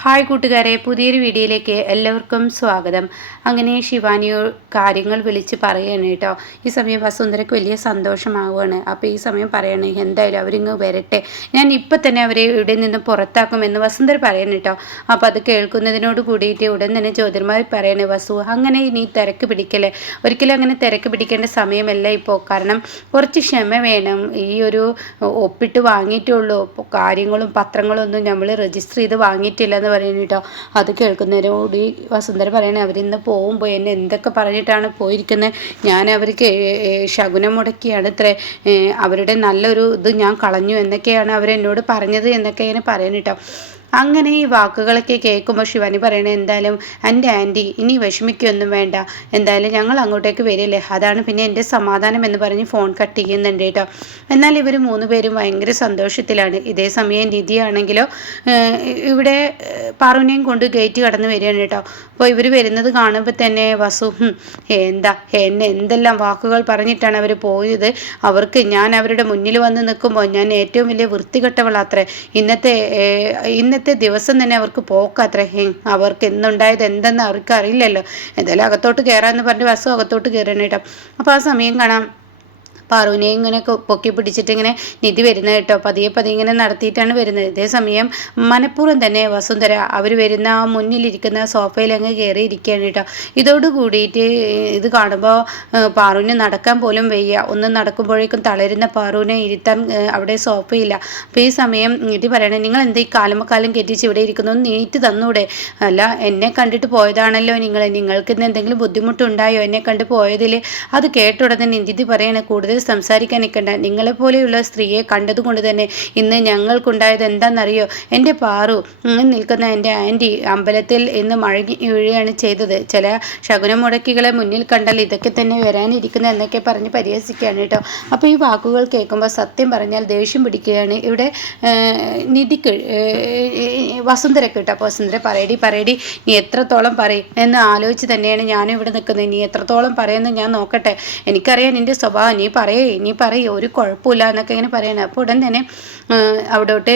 Hi കൂട്ടുകാരെ, പുതിയൊരു വീഡിയോയിലേക്ക് എല്ലാവർക്കും സ്വാഗതം. അങ്ങനെ ശിവാനിയോ കാര്യങ്ങൾ വിളിച്ച് പറയാണ് കേട്ടോ. ഈ സമയം വസുന്ധരയ്ക്ക് വലിയ സന്തോഷമാവുകയാണ്. അപ്പോൾ ഈ സമയം പറയണേ, എന്തായാലും അവരിങ്ങ് വരട്ടെ, ഞാൻ ഇപ്പം തന്നെ അവരെ ഇവിടെ നിന്ന് പുറത്താക്കുമെന്ന് വസുന്ധര പറയണം കേട്ടോ. അപ്പോൾ അത് കേൾക്കുന്നതിനോട് കൂടിയിട്ട് ഉടൻ തന്നെ ജ്യോതിർമാർ പറയണേ, വസു അങ്ങനെ നീ തിരക്ക് പിടിക്കല്ലേ, ഒരിക്കലും അങ്ങനെ തിരക്ക് പിടിക്കേണ്ട സമയമല്ല ഇപ്പോൾ. കാരണം കുറച്ച് ക്ഷമ വേണം. ഈ ഒരു ഒപ്പിട്ട് വാങ്ങിയിട്ടുള്ളൂ, കാര്യങ്ങളും പത്രങ്ങളും ഒന്നും നമ്മൾ രജിസ്റ്റർ ചെയ്ത് വാങ്ങിയിട്ടില്ല എന്ന് പറയുന്നു കേട്ടോ. അത് കേൾക്കുന്നതിനോട് വസുന്ധര പറയണേ, അവരിന്ന് പോകുമ്പോൾ എന്നെ എന്തൊക്കെ പറഞ്ഞിട്ടാണ് പോയിരിക്കുന്നത്, ഞാൻ അവർക്ക് ശകുനം മുടക്കിയാണ് ഇത്ര, അവരുടെ നല്ലൊരു ഇത് ഞാൻ കളഞ്ഞു എന്നൊക്കെയാണ് അവരെന്നോട് പറഞ്ഞത് എന്നൊക്കെ ഇങ്ങനെ പറയുന്നു കേട്ടോ. അങ്ങനെ ഈ വാക്കുകളൊക്കെ കേൾക്കുമ്പോൾ ശിവാനി പറയണേ, എന്തായാലും എൻ്റെ ആൻറ്റി ഇനി വിഷമിക്കൊന്നും വേണ്ട, എന്തായാലും ഞങ്ങൾ അങ്ങോട്ടേക്ക് വരില്ലേ, അതാണ് പിന്നെ എൻ്റെ സമാധാനം എന്ന് പറഞ്ഞ് ഫോൺ കട്ട് ചെയ്യുന്നുണ്ട് കേട്ടോ. എന്നാൽ ഇവർ മൂന്ന് പേരും ഭയങ്കര സന്തോഷത്തിലാണ്. ഇതേ സമയം നിധിയാണെങ്കിലോ ഇവിടെ പാറുവിനെയും കൊണ്ട് ഗേറ്റ് കടന്ന് വരികയാണ് കേട്ടോ. അപ്പോൾ ഇവർ വരുന്നത് കാണുമ്പോൾ തന്നെ വസു എന്താ എന്നെ എന്തെല്ലാം വാക്കുകൾ പറഞ്ഞിട്ടാണ് അവർ പോയത്, അവർക്ക് ഞാൻ അവരുടെ മുന്നിൽ വന്ന് നിൽക്കുമ്പോൾ ഞാൻ ഏറ്റവും വലിയ വൃത്തികെട്ടവളാത്രേ, ഇന്നത്തെ ദിവസം തന്നെ അവർക്ക് പോക്കാത്രേ, അവർക്ക് എന്നുണ്ടായത് എന്തെന്ന് അവർക്ക് അറിയില്ലല്ലോ, എന്തായാലും അകത്തോട്ട് കയറാമെന്ന് പറഞ്ഞ് വസു അകത്തോട്ട് കയറണം കേട്ടോ. അപ്പോൾ ആ സമയം കാണാം പാറുവിനെ ഇങ്ങനെ പൊക്കി പിടിച്ചിട്ട് ഇങ്ങനെ നിധി വരുന്നത് കേട്ടോ. പതിയെ ഇങ്ങനെ നടത്തിയിട്ടാണ് വരുന്നത്. ഇതേസമയം മനഃപൂർവ്വം തന്നെ വസുന്ധര അവർ വരുന്ന ആ മുന്നിലിരിക്കുന്ന സോഫയിൽ അങ്ങ് കയറി ഇരിക്കുകയാണ് കേട്ടോ. ഇതോട് കൂടിയിട്ട് ഇത് കാണുമ്പോൾ പാറുവിന് നടക്കാൻ പോലും വയ്യ. ഒന്ന് നടക്കുമ്പോഴേക്കും തളരുന്ന പാറുവിനെ ഇരുത്താൻ അവിടെ സോഫയില്ല. അപ്പോൾ ഈ സമയം നിധി പറയണേ, നിങ്ങൾ എന്താ ഈ കാലം കെട്ടിച്ച് ഇവിടെ ഇരിക്കുന്നു, നീറ്റ് തന്നൂടെ, അല്ല എന്നെ കണ്ടിട്ട് പോയതാണല്ലോ നിങ്ങൾക്ക് ഇന്ന് എന്തെങ്കിലും ബുദ്ധിമുട്ടുണ്ടായോ എന്നെ കണ്ട് പോയതിൽ. അത് കേട്ടുടനെ നിധി പറയണേ, കൂടുതൽ സംസാരിക്കാൻ നിൽക്കണ്ട, നിങ്ങളെപ്പോലെയുള്ള സ്ത്രീയെ കണ്ടതുകൊണ്ട് തന്നെ ഇന്ന് ഞങ്ങൾക്കുണ്ടായത് എന്താണെന്നറിയോ, എൻ്റെ പാറു നിൽക്കുന്ന എൻ്റെ ആൻറ്റി അമ്പലത്തിൽ ഇന്ന് മഴങ്ങി വീഴുകയാണ് ചെയ്തത്, ചില ശകുനം മുടക്കികളെ മുന്നിൽ കണ്ടാൽ ഇതൊക്കെ തന്നെ വരാനിരിക്കുന്നത് എന്നൊക്കെ പറഞ്ഞ് പരിഹസിക്കുകയാണ് കേട്ടോ. അപ്പോൾ ഈ വാക്കുകൾ കേൾക്കുമ്പോൾ സത്യം പറഞ്ഞാൽ ദേഷ്യം പിടിക്കുകയാണ് ഇവിടെ നിധിക്ക്, വസുന്ധരക്ക് കേട്ടോ. അപ്പോൾ വസുന്ധര പറയടി നീ എത്രത്തോളം പറയും എന്ന് ആലോചിച്ച് തന്നെയാണ് ഞാനും ഇവിടെ നിൽക്കുന്നത്, നീ എത്രത്തോളം പറയുമെന്ന് ഞാൻ നോക്കട്ടെ, എനിക്കറിയാം നിൻ്റെ സ്വഭാവം, നീ പറയേ ഒരു കുഴപ്പമില്ല എന്നൊക്കെ ഇങ്ങനെ പറയണം. അപ്പോൾ ഉടൻ തന്നെ അവിടോട്ട്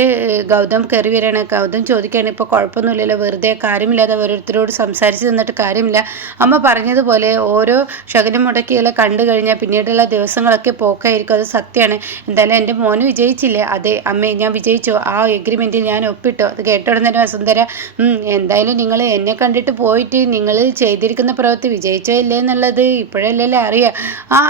ഗൗതം കയറി വരികയാണ്. ഗൗതം ചോദിക്കുകയാണ്, ഇപ്പോൾ കുഴപ്പമൊന്നുമില്ലല്ലോ, വെറുതെ കാര്യമില്ലാതെ ഓരോരുത്തരോട് സംസാരിച്ച് തന്നിട്ട് കാര്യമില്ല, അമ്മ പറഞ്ഞതുപോലെ ഓരോ ശകുനം മുടക്കികളെ കണ്ടു കഴിഞ്ഞാൽ പിന്നീടുള്ള ദിവസങ്ങളൊക്കെ പോക്കായിരിക്കും, അത് സത്യമാണ്, എന്തായാലും എൻ്റെ മോന് വിജയിച്ചില്ലേ, അതെ അമ്മേ ഞാൻ വിജയിച്ചു, ആ എഗ്രിമെൻറ്റിൽ ഞാൻ ഒപ്പിട്ടു. അത് കേട്ടോടെ തന്നെ വസുന്ധര, എന്തായാലും നിങ്ങൾ എന്നെ കണ്ടിട്ട് പോയിട്ട് നിങ്ങൾ ചെയ്തിരിക്കുന്ന പ്രവൃത്തി വിജയിച്ചോ ഇല്ലേ എന്നുള്ളത് ഇപ്പോഴല്ലേ അറിയാം,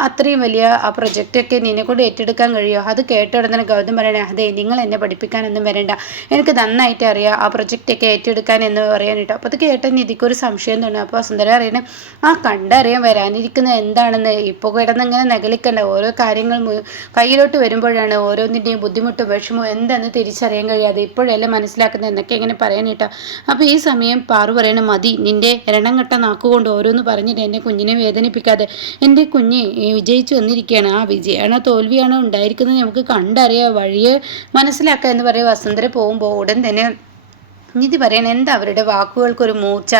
അത്രയും വലിയ ആ പ്രൊജക്റ്റൊക്കെ നിന്നെക്കൊണ്ട് ഏറ്റെടുക്കാൻ കഴിയുമോ. അത് കേട്ട ഉടനെ ഗൗതം പറയണേ, അതെ നിങ്ങൾ എന്നെ പഠിപ്പിക്കാനൊന്നും വരണ്ട, എനിക്ക് നന്നായിട്ട് അറിയാം ആ പ്രൊജക്റ്റൊക്കെ ഏറ്റെടുക്കാൻ എന്ന് പറയാനിട്ടോ. അപ്പോൾ അത് കേട്ട നിധിക്കൊരു സംശയം തോന്നി. അപ്പോൾ വസുന്ധര അറിയണേ, കണ്ടറിയാൻ വരാനിരിക്കുന്നത് എന്താണെന്ന്, ഇപ്പോൾ കിടന്നിങ്ങനെ നകലിക്കണ്ട, ഓരോ കാര്യങ്ങൾ കയ്യിലോട്ട് വരുമ്പോഴാണ് ഓരോന്നിൻ്റെയും ബുദ്ധിമുട്ടും വിഷമവും എന്താണെന്ന് തിരിച്ചറിയാൻ കഴിയാതെ ഇപ്പോഴല്ലേ മനസ്സിലാക്കുന്നത് എന്നൊക്കെ ഇങ്ങനെ പറയാനിട്ടോ. അപ്പോൾ ഈ സമയം പാറു പറയണ, മതി നിൻ്റെ എരണം കെട്ട നാക്കുകൊണ്ട് ഓരോന്ന് പറഞ്ഞിട്ട് എൻ്റെ കുഞ്ഞിനെ വേദനിപ്പിക്കാതെ, എൻ്റെ കുഞ്ഞ് വിജയിച്ചു വന്നിരിക്കുകയാണ്, ആ വിജയമാണോ തോൽവിയാണോ ഉണ്ടായിരിക്കുന്നത് നമുക്ക് കണ്ടറിയാം, വഴിയെ മനസ്സിലാക്കുക എന്ന് പറയുക. വസുന്ധര പോകുമ്പോൾ ഉടൻ തന്നെ നിധി പറയണം, എന്താ അവരുടെ വാക്കുകൾക്കൊരു മൂർച്ച,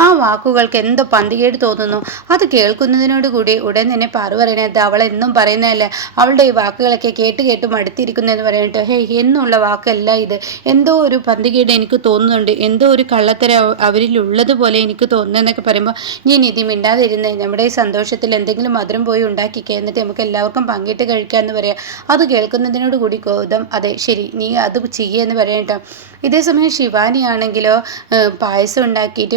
ആ വാക്കുകൾക്ക് എന്തോ പന്തികേട് തോന്നുന്നു. അത് കേൾക്കുന്നതിനോട് കൂടി ഉടൻ തന്നെ പാറു പറയണത്, അവളെന്നും പറയുന്നതല്ല, അവളുടെ ഈ വാക്കുകളൊക്കെ കേട്ട് മടുത്തിരിക്കുന്നതെന്ന് പറയട്ടോ. എന്നുള്ള വാക്കല്ല ഇത്, എന്തോ ഒരു പന്തികേട് എനിക്ക് തോന്നുന്നുണ്ട്, എന്തോ ഒരു കള്ളത്തരം അവരിലുള്ളതുപോലെ എനിക്ക് തോന്നുന്നതെന്നൊക്കെ പറയുമ്പോൾ, നീ നിധി മിണ്ടാതിരുന്ന് നമ്മുടെ ഈ സന്തോഷത്തിൽ എന്തെങ്കിലും മധുരം പോയി ഉണ്ടാക്കിക്കുക, എന്നിട്ട് നമുക്ക് എല്ലാവർക്കും പങ്കിട്ട് കഴിക്കാമെന്ന് പറയാം. അത് കേൾക്കുന്നതിനോട് കൂടി ഗൗതം, അതെ ശരി നീ അത് ചെയ്യുകയെന്ന് പറയട്ടോ. ഇതേസമയം ശിവാനി ആണെങ്കിലോ പായസം ഉണ്ടാക്കിയിട്ട്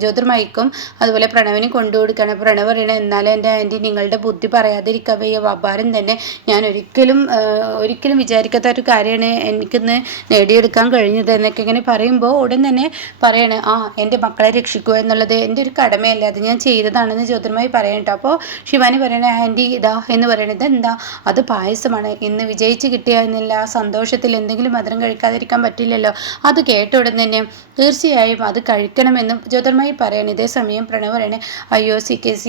ജ്യോതിർമയിക്കും അതുപോലെ പ്രണവിനും കൊണ്ടുകൊടുക്കുകയാണ്. പ്രണവ് പറയണേ, എന്നാലും എൻ്റെ ആൻറ്റി നിങ്ങളുടെ ബുദ്ധി പറയാതിരിക്കാൻ വയ്യ, വപാരം തന്നെ ഞാൻ ഒരിക്കലും വിചാരിക്കാത്ത ഒരു കാര്യമാണ് എനിക്കിന്ന് നേടിയെടുക്കാൻ കഴിഞ്ഞത് എന്നൊക്കെ ഇങ്ങനെ പറയുമ്പോൾ ഉടൻ തന്നെ പറയണേ, എൻ്റെ മക്കളെ രക്ഷിക്കുക എന്നുള്ളത് എൻ്റെ ഒരു കടമയല്ല, അത് ഞാൻ ചെയ്തതാണെന്ന് ജ്യോതിർമായി പറയട്ടോ. അപ്പോൾ ശിവാനി പറയണേ, ആൻറ്റി ഇതാ എന്ന് പറയണത് എന്താ, അത് പായസമാണ്, ഇന്ന് വിജയിച്ച് കിട്ടിയ എന്നില്ല സന്തോഷത്തിൽ എന്തെങ്കിലും മധുരം കഴിക്കാതിരിക്കാൻ പറ്റില്ലല്ലോ. അത് കേട്ട ഉടൻ തന്നെ തീർച്ചയായും അത് കഴിക്കണമെന്ന് ജ്യോതിർമയി പറയണേ. ഇതേ സമയം പ്രണവ് പറയണേ, അയ്യോ CKC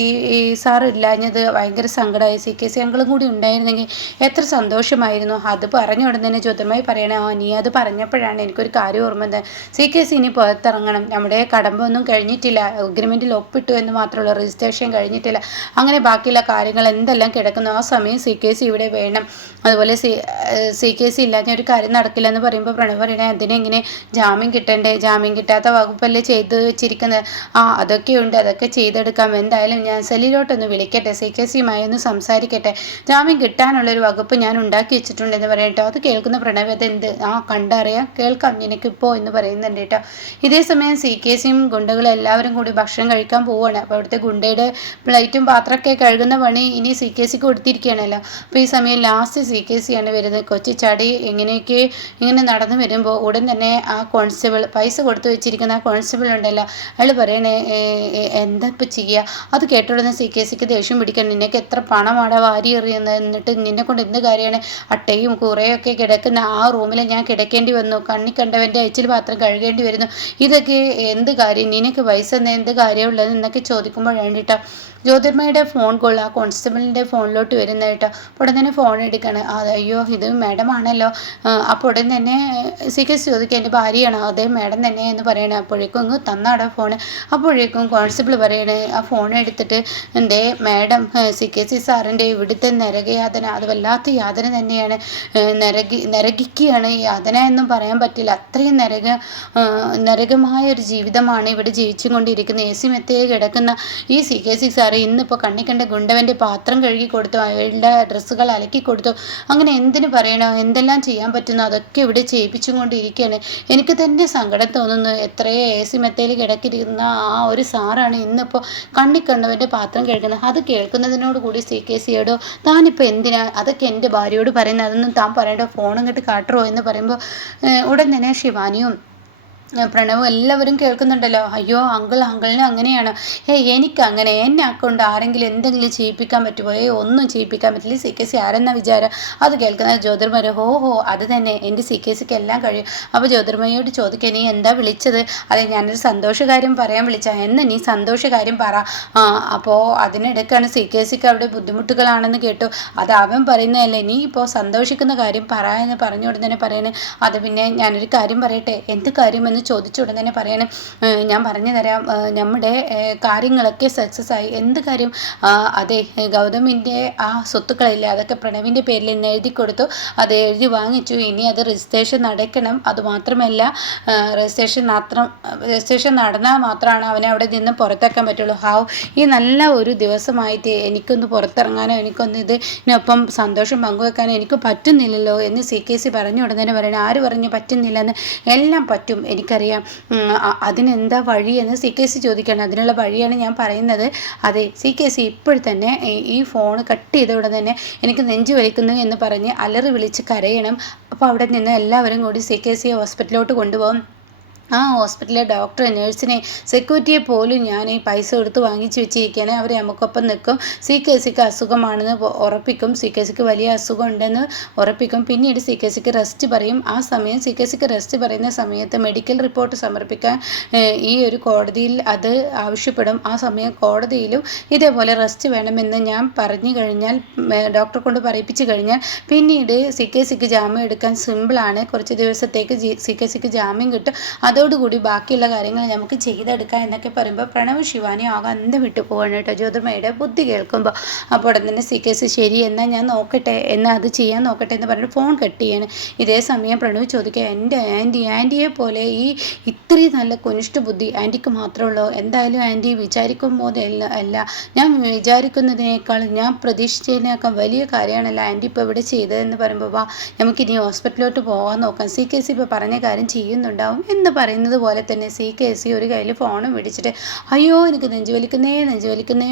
സാർ ഇല്ലാഞ്ഞത് ഭയങ്കര സങ്കടമായി, CKC അങ്കിളും കൂടി ഉണ്ടായിരുന്നെങ്കിൽ എത്ര സന്തോഷമായിരുന്നു. അത് പറഞ്ഞ ഉടനെ തന്നെ ജ്യോതിർമയി പറയണേ, നീ അത് പറഞ്ഞപ്പോഴാണ് എനിക്കൊരു കാര്യം ഓർമ്മ വന്നത്. CKC ഇനി പുറത്തിറങ്ങണം, നമ്മുടെ കടമ്പൊന്നും കഴിഞ്ഞിട്ടില്ല, അഗ്രിമെൻറ്റിൽ ഒപ്പിട്ടു എന്ന് മാത്രമല്ല, രജിസ്ട്രേഷൻ കഴിഞ്ഞിട്ടില്ല, അങ്ങനെ ബാക്കിയുള്ള കാര്യങ്ങൾ എന്തെല്ലാം കിടക്കുന്നു. ആ സമയം CKC ഇവിടെ വേണം. അതുപോലെ CKC ഇല്ലാഞ്ഞ ഒരു കാര്യം നടക്കില്ല എന്ന് പറയുമ്പോൾ പ്രണവ് പറയണേ, അതിനെങ്ങനെ ജാമ്യം കിട്ടണ്ടേ, ജാമ്യം കിട്ടാത്ത വകുപ്പല്ലേ ചെയ്ത് വെച്ചിരിക്കുന്നത്. അതൊക്കെയുണ്ട്, അതൊക്കെ ചെയ്തെടുക്കാം. എന്തായാലും ഞാൻ സെല്ലിലോട്ടൊന്ന് വിളിക്കട്ടെ, CKCയുമായി ഒന്ന് സംസാരിക്കട്ടെ, ജാമ്യം കിട്ടാനുള്ളൊരു വകുപ്പ് ഞാൻ ഉണ്ടാക്കി വെച്ചിട്ടുണ്ടെന്ന് പറയട്ടോ. അത് കേൾക്കുന്ന പ്രണവ് അതെന്ത്, കണ്ടറിയാം, കേൾക്കാം നിനക്കിപ്പോൾ എന്ന് പറയുന്നുണ്ട് കേട്ടോ. ഇതേ സമയം CKCയും ഗുണ്ടകളും എല്ലാവരും കൂടി ഭക്ഷണം കഴിക്കാൻ പോവുകയാണ്. അപ്പോൾ അവിടുത്തെ ഗുണ്ടയുടെ പ്ലേറ്റും പാത്രമൊക്കെ കഴുകുന്ന പണി ഇനി CKCക്ക് കൊടുത്തിരിക്കുകയാണല്ലോ. അപ്പോൾ ഈ സമയം ലാസ്റ്റ് CKCയാണ് വരുന്നത്. കൊച്ചിച്ചാടി ഇങ്ങനെ നടന്നു വരുമ്പോൾ ഉടൻ തന്നെ ആ കോൺസ്റ്റബിൾ, പൈസ കൊടുത്തു വെച്ചിരിക്കുന്ന ആ കോൺസ്റ്റബിൾ ഉണ്ടല്ലോ, അയാൾ പറയണേ, എന്താ ഇപ്പം ചെയ്യുക. അത് കേട്ടുടനെ CKCക്ക് ദേഷ്യം പിടിക്കണം. നിനക്ക് എത്ര പണമാണ് വാരി എറിയുന്നത്, എന്നിട്ട് നിന്നെ കൊണ്ട് എന്ത് കാര്യമാണ്, അട്ടയും കുറേയൊക്കെ കിടക്കുന്ന ആ റൂമിൽ ഞാൻ കിടക്കേണ്ടി വന്നു, കണ്ണി കണ്ടവൻ്റെ അയച്ചിൽ പാത്രം കഴുകേണ്ടി വരുന്നു, ഇതൊക്കെ എന്ത് കാര്യം, നിനക്ക് പൈസ എന്ത് കാര്യമുള്ളത് എന്നൊക്കെ ചോദിക്കുമ്പോഴാണ് കേട്ടോ ജ്യോതിർമയുടെ ഫോൺ കോൾ ആ കോൺസ്റ്റബിളിൻ്റെ ഫോണിലോട്ട് വരുന്ന കേട്ടോ. അപ്പോൾ ഉടൻ തന്നെ ഫോൺ എടുക്കണം. അയ്യോ ഇത് മാഡം ആണല്ലോ. അപ്പോൾ ഉടൻ തന്നെ CKC ചോദിക്കുക, എൻ്റെ ഭാര്യയാണ്. അതേ മാഡം തന്നെ എന്ന് പറയണേ. അപ്പോഴേക്കും അങ്ങ് തന്നാടോ ഫോണ്. അപ്പോഴേക്കും കോൺസ്റ്റബിൾ പറയണേ, ആ ഫോൺ എടുത്തിട്ട്, എൻ്റെ മാഡം, CKC സാറിൻ്റെ ഇവിടുത്തെ നരകയാതന അത് വല്ലാത്ത യാതന തന്നെയാണ്, നരകിക്കുകയാണ്. യാതന എന്നും പറയാൻ പറ്റില്ല, അത്രയും നരകമായ ഒരു ജീവിതമാണ് ഇവിടെ ജീവിച്ചു കൊണ്ടിരിക്കുന്ന. AC മെത്തയിൽ കിടക്കുന്ന ഈ CKC സാർ ഇന്നിപ്പോൾ കണ്ണിക്കണ്ട ഗുണ്ടവൻ്റെ പാത്രം കഴുകി കൊടുത്തു, അയാളുടെ ഡ്രസ്സുകൾ അലക്കി കൊടുത്തു, അങ്ങനെ എന്തിനു പറയണോ, എന്തെല്ലാം ചെയ്യാൻ പറ്റുന്നോ അതൊക്കെ ഇവിടെ ചെയ്യിപ്പിച്ചും കൊണ്ടിരിക്കുകയാണ്. എനിക്ക് തന്നെ സങ്കടം തോന്നുന്നു. എത്രയോ AC മെത്തയിൽ കിടക്കിയിരിക്കുന്ന ആ ഒരു സാറാണ് ഇന്നിപ്പോൾ കണ്ണിക്കണ്ടവൻ്റെ പാത്രം കഴുകുന്നത്. അത് കേൾക്കുന്നതിനോട് കൂടി CKCയോടോ, താനിപ്പോൾ എന്തിനാ അതൊക്കെ എൻ്റെ ഭാര്യയോട് പറയുന്നത്, അതൊന്നും താൻ പറയേണ്ട, ഫോൺ ഇങ്ങോട്ട് കാട്ടുമോ എന്ന് പറയുമ്പോൾ ഉടൻ തന്നെ ശിവാനിയും പ്രണവും എല്ലാവരും കേൾക്കുന്നുണ്ടല്ലോ. അയ്യോ അങ്കിളിന് അങ്ങനെയാണ്, എനിക്ക് അങ്ങനെ എന്നെ അക്കൗണ്ട് ആരെങ്കിലും എന്തെങ്കിലും ചെയ്യിപ്പിക്കാൻ പറ്റുമോ, ഒന്നും ചെയ്യിപ്പിക്കാൻ പറ്റില്ല. CKC ആരെന്ന വിചാരം. അത് കേൾക്കുന്ന ജ്യോതിർമയ, അത് തന്നെ, എൻ്റെ CKCക്ക് എല്ലാം കഴിയും. അപ്പോൾ ജ്യോതിർമയോട് ചോദിക്കുക, നീ എന്താ വിളിച്ചത്. അതെ, ഞാനൊരു സന്തോഷകാര്യം പറയാൻ വിളിച്ച, എന്ന് നീ സന്തോഷകാര്യം പറ. അപ്പോൾ അതിനിടയ്ക്കാണ് CKCക്ക് അവിടെ ബുദ്ധിമുട്ടുകളാണെന്ന് കേട്ടു, അത് അവൻ പറയുന്നതല്ലേ, നീ ഇപ്പോൾ സന്തോഷിക്കുന്ന കാര്യം പറ എന്ന് പറഞ്ഞു ഉടൻ തന്നെ പറയണേ. അത് പിന്നെ ഞാനൊരു കാര്യം പറയട്ടെ. എന്ത് കാര്യമെന്ന് ചോദിച്ച ഉടൻ തന്നെ പറയണം, ഞാൻ പറഞ്ഞു തരാം, നമ്മുടെ കാര്യങ്ങളൊക്കെ സക്സസ് ആയി. എന്ത് കാര്യം. അതെ, ഗൗതമിൻ്റെ ആ സ്വത്തുക്കളില്ല, അതൊക്കെ പ്രണവിൻ്റെ പേരിൽ നിന്ന് എഴുതി കൊടുത്തു, അത് എഴുതി വാങ്ങിച്ചു. ഇനി അത് രജിസ്ട്രേഷൻ നടക്കണം. അതുമാത്രമല്ല, രജിസ്ട്രേഷൻ നടന്നാൽ മാത്രമാണ് അവനെ അവിടെ നിന്ന് പുറത്താക്കാൻ പറ്റുള്ളൂ. ഈ നല്ല ഒരു ദിവസമായിട്ട് എനിക്കൊന്ന് പുറത്തിറങ്ങാനോ എനിക്കൊന്ന് ഇതിനൊപ്പം സന്തോഷം പങ്കുവെക്കാനോ എനിക്ക് പറ്റുന്നില്ലല്ലോ എന്ന് CKC പറഞ്ഞു ഉടൻ തന്നെ പറയണം. ആര് പറഞ്ഞു പറ്റുന്നില്ലെന്ന്, എല്ലാം പറ്റും, എനിക്കറിയാം. അതിനെന്താ വഴി എന്ന് CKC ചോദിക്കണം. അതിനുള്ള വഴിയാണ് ഞാൻ പറയുന്നത്. അതെ, CKC ഇപ്പോൾ തന്നെ ഈ ഫോൺ കട്ട് ചെയ്ത ഉടൻ തന്നെ എനിക്ക് നെഞ്ചു വലിക്കുന്നു എന്ന് പറഞ്ഞ് അലറി വിളിച്ച് കരയണം. അപ്പോൾ അവിടെ നിന്ന് എല്ലാവരും കൂടി CKCയെ ഹോസ്പിറ്റലിലോട്ട് കൊണ്ടുപോകും. ആ ഹോസ്പിറ്റലിലെ ഡോക്ടറെ, നഴ്സിനെ, സെക്യൂരിറ്റിയെ പോലും ഞാൻ ഈ പൈസ കൊടുത്ത് വാങ്ങിച്ചു വെച്ചിരിക്കുകയാണ്. അവർ നമുക്കൊപ്പം നിൽക്കും. CKCക്ക് അസുഖമാണെന്ന് ഉറപ്പിക്കും, CKCക്ക് വലിയ അസുഖം ഉണ്ടെന്ന് ഉറപ്പിക്കും. പിന്നീട് CKCക്ക് റെസ്റ്റ് പറയും. ആ സമയം CKCക്ക് റെസ്റ്റ് പറയുന്ന സമയത്ത് മെഡിക്കൽ റിപ്പോർട്ട് സമർപ്പിക്കാൻ ഈ ഒരു കോടതിയിൽ അത് ആവശ്യപ്പെടും. ആ സമയം കോടതിയിലും ഇതേപോലെ റെസ്റ്റ് വേണമെന്ന് ഞാൻ പറഞ്ഞു കഴിഞ്ഞാൽ, ഡോക്ടറെ കൊണ്ട് പറയിപ്പിച്ച് കഴിഞ്ഞാൽ, പിന്നീട് CKCക്ക് ജാമ്യം എടുക്കാൻ സിമ്പിളാണ്. കുറച്ച് ദിവസത്തേക്ക് CKCക്ക് ജാമ്യം കിട്ടും. അതോടുകൂടി ബാക്കിയുള്ള കാര്യങ്ങൾ നമുക്ക് ചെയ്തെടുക്കാം എന്നൊക്കെ പറയുമ്പോൾ പ്രണവ് ശിവാനി ആകെ അന്തം വിട്ടു പോവാണ് കേട്ടോ ജ്യോതിർമയുടെ ബുദ്ധി കേൾക്കുമ്പോൾ. അപ്പോൾ ഉടൻ തന്നെ CKC ശരി, എന്നാൽ ഞാൻ നോക്കട്ടെ, എന്നാൽ അത് ചെയ്യാൻ നോക്കട്ടെ എന്ന് പറഞ്ഞിട്ട് ഫോൺ കട്ട് ചെയ്യാണ്. ഇതേ സമയം പ്രണവ് ചോദിക്കുക, എൻ്റെ ആൻറ്റിയെ പോലെ ഇത്രയും നല്ല കുനിഷ്ഠ ബുദ്ധി ആൻറ്റിക്ക് മാത്രമേ ഉള്ളൂ. എന്തായാലും ആൻറ്റി വിചാരിക്കും പോലെ അല്ല, ഞാൻ വിചാരിക്കുന്നതിനേക്കാൾ, ഞാൻ പ്രതീക്ഷിച്ചതിനേക്കാൾ വലിയ കാര്യമാണല്ലോ ആൻറ്റി ഇപ്പോൾ ഇവിടെ ചെയ്തതെന്ന് പറയുമ്പോൾ, വാ നമുക്കിനി ഹോസ്പിറ്റലിലോട്ട് പോകാൻ നോക്കാം, CKC ഇപ്പോൾ പറഞ്ഞ കാര്യം ചെയ്യുന്നുണ്ടാവും എന്ന് പറയുന്നത് പോലെ തന്നെ CKC ഒരു കയ്യിൽ ഫോണും പിടിച്ചിട്ട്, അയ്യോ എനിക്ക് നെഞ്ചു വലിക്കുന്നേ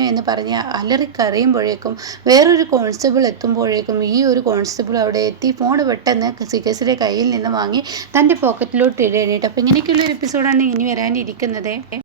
എന്ന് പറഞ്ഞ് അലറിക്കറിയുമ്പോഴേക്കും വേറൊരു കോൺസ്റ്റബിൾ എത്തുമ്പോഴേക്കും ഈ ഒരു കോൺസ്റ്റബിൾ അവിടെ എത്തി ഫോൺ പെട്ടെന്ന് CKCയുടെ കയ്യിൽ നിന്ന് വാങ്ങി തൻ്റെ പോക്കറ്റിലോട്ട് ഇടേണ്ടിട്ട്. അപ്പോൾ ഇങ്ങനെയൊക്കെയുള്ളൊരു എപ്പിസോഡാണ് ഇനി വരാനിരിക്കുന്നത്.